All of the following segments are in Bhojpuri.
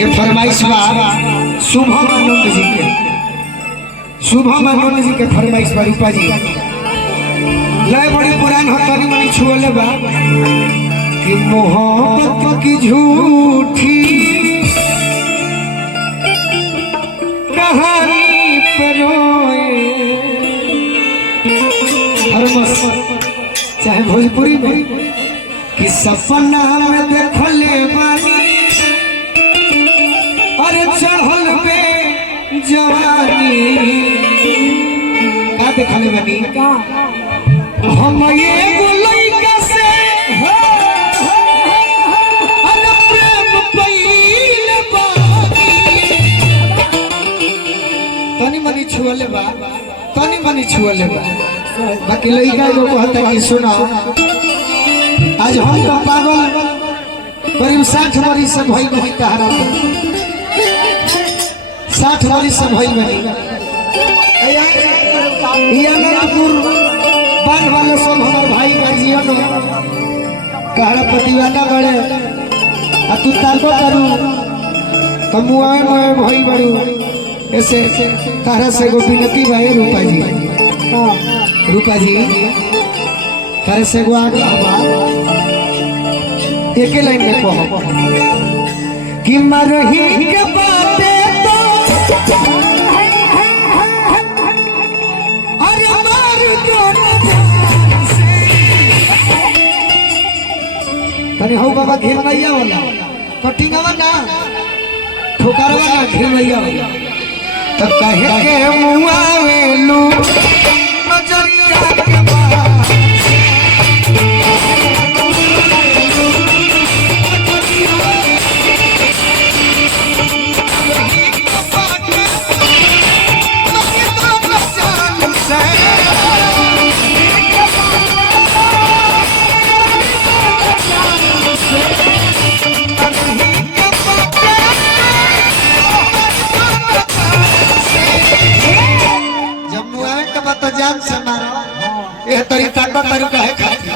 के फरमाइश बा शुभम आनंद जी के, शुभम आनंद जी के फरमाइश बा रूपा जी लय बड़ी पुरान हो तनी मनी छुअले बा कि मोहब्बत की झूठी कहानी पे रोए हर मस चाहे भोजपुरी में कि सपना में देखले बानी अरे चढ़ल पे जवानी का देखले बानी हम ये लइका से अरे प्रेम पइले बानी तनी मनी छुअले बा तनी मनी छुअले बा बाकी लइका एगो कहता कि सुना आज हम तो पागल करीब 60 वर्ष से भइल नहीं तहरा 60 वर्ष से भइल नहीं यानपुर बांध वाले सब हमार भाई का जीवन कहरा प्रतिवादा बड़े आ तू ताको करू तो मुआए मुआए भइल बड़ू ऐसे तारा से गो विनती भाई रूपा जी रूपा जी तारे से गो आगे एक लाइन में कहो कि मरही के बातें तो अरे मार दो न से तनी हो बाबा घेरैया वाला कटिंगवा ना ठोकरवा ना घेरैया वाला तब कहे के मुआवेलू नजरिया के बात जान से मारो ये तरीका का तरीका है खाती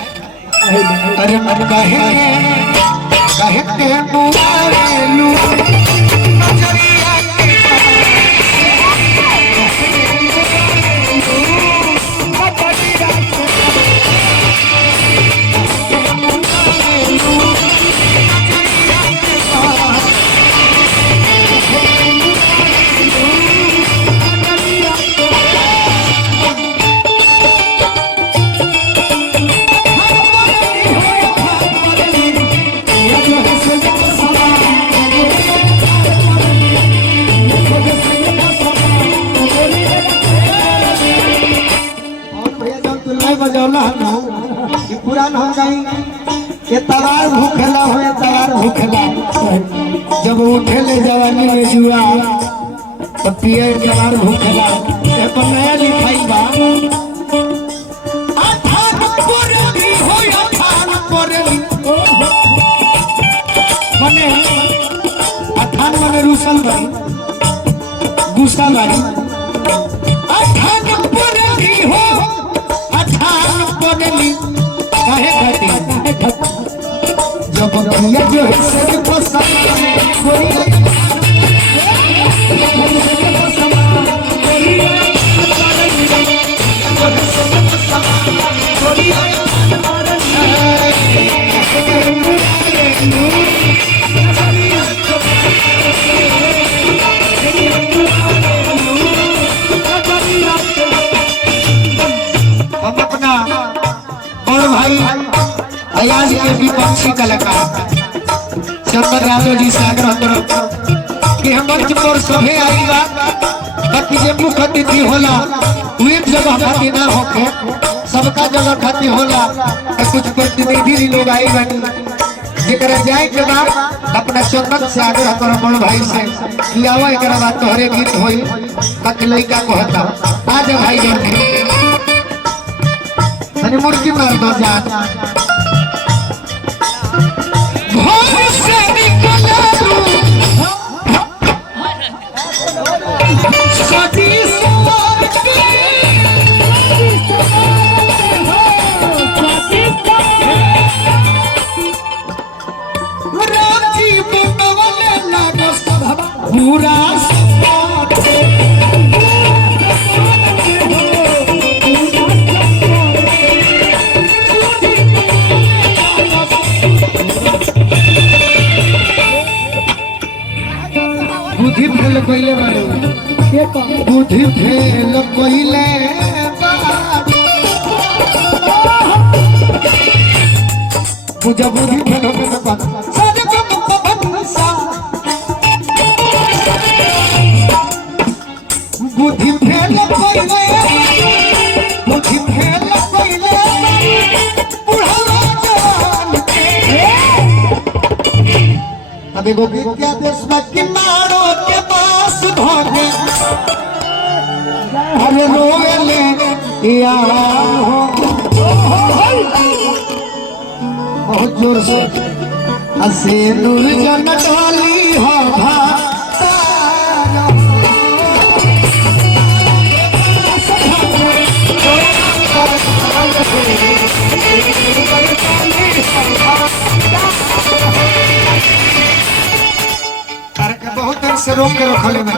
अरे मन कहे के मुआवेलू नजरिया के पुरान हो गई ये तवार भूखला हो या तवार भूखला जब उठे ले जवानी में जुआ तो पिए तवार भूखला ये तो नया लिखाई बा अठान कोरली हो अठान कोरली मने अठान मने रुसल भाई गुस्सा भाई अठान कोरली हो अठान कोरली काहे खाती जब दुनिया जो है से पसंद कोई हम अपना और भाई अयाज के विपक्षी कलाकार चंदन राजो जी से आग्रह करो कि हम मंच पर सभे आई बा बाकी जे मुख्य अतिथि होला वे जगह खाती ना होके सबका जगह खाती होला कुछ प्रतिनिधि भी लोग आई बनी जेकरा जाए के बाद अपना चंदन से आग्रह करो बड़ भाई से कि आओ एक बात तोहरे गीत होई बाकी लइका कहता आज भाई जन तनी मुर्गी मार दो जान घर से निकला सदी सवार के राजी बनवले लागो सब पूरा बुद्धि फेल कइले बारे बुद्धि फेल कइले पूजा बुद्धि फेल होके बात सारे कम भंसा बुद्धि फेल कइले बुद्धि फेल कइले बुढ़ावा जवान के अब एगो विद्या देशमत की मारो के पास धोने अरे रोले यार हो बहुत जोर से हसे नूर जन डाली हो बहुत देर से रोक के रखले में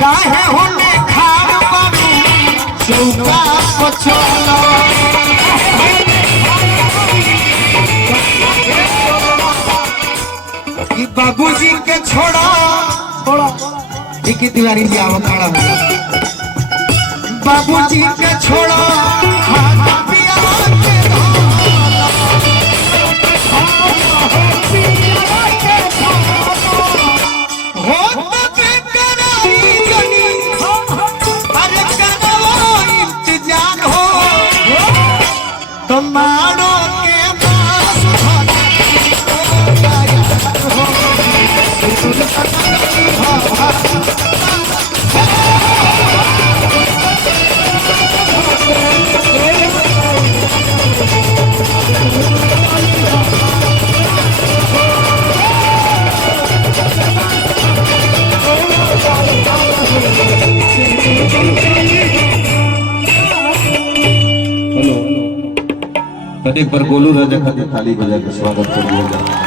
काहे होने खार बाबू चौका पछलो ई बाबूजी के छोड़ा ठीक तिवारी जी आओ खड़ा हो बाबूजी के छोड़ा खाना पिया के मारो के पास एक बार गोलू राजा खातिर ताली बजा के स्वागत कर दिया जाए।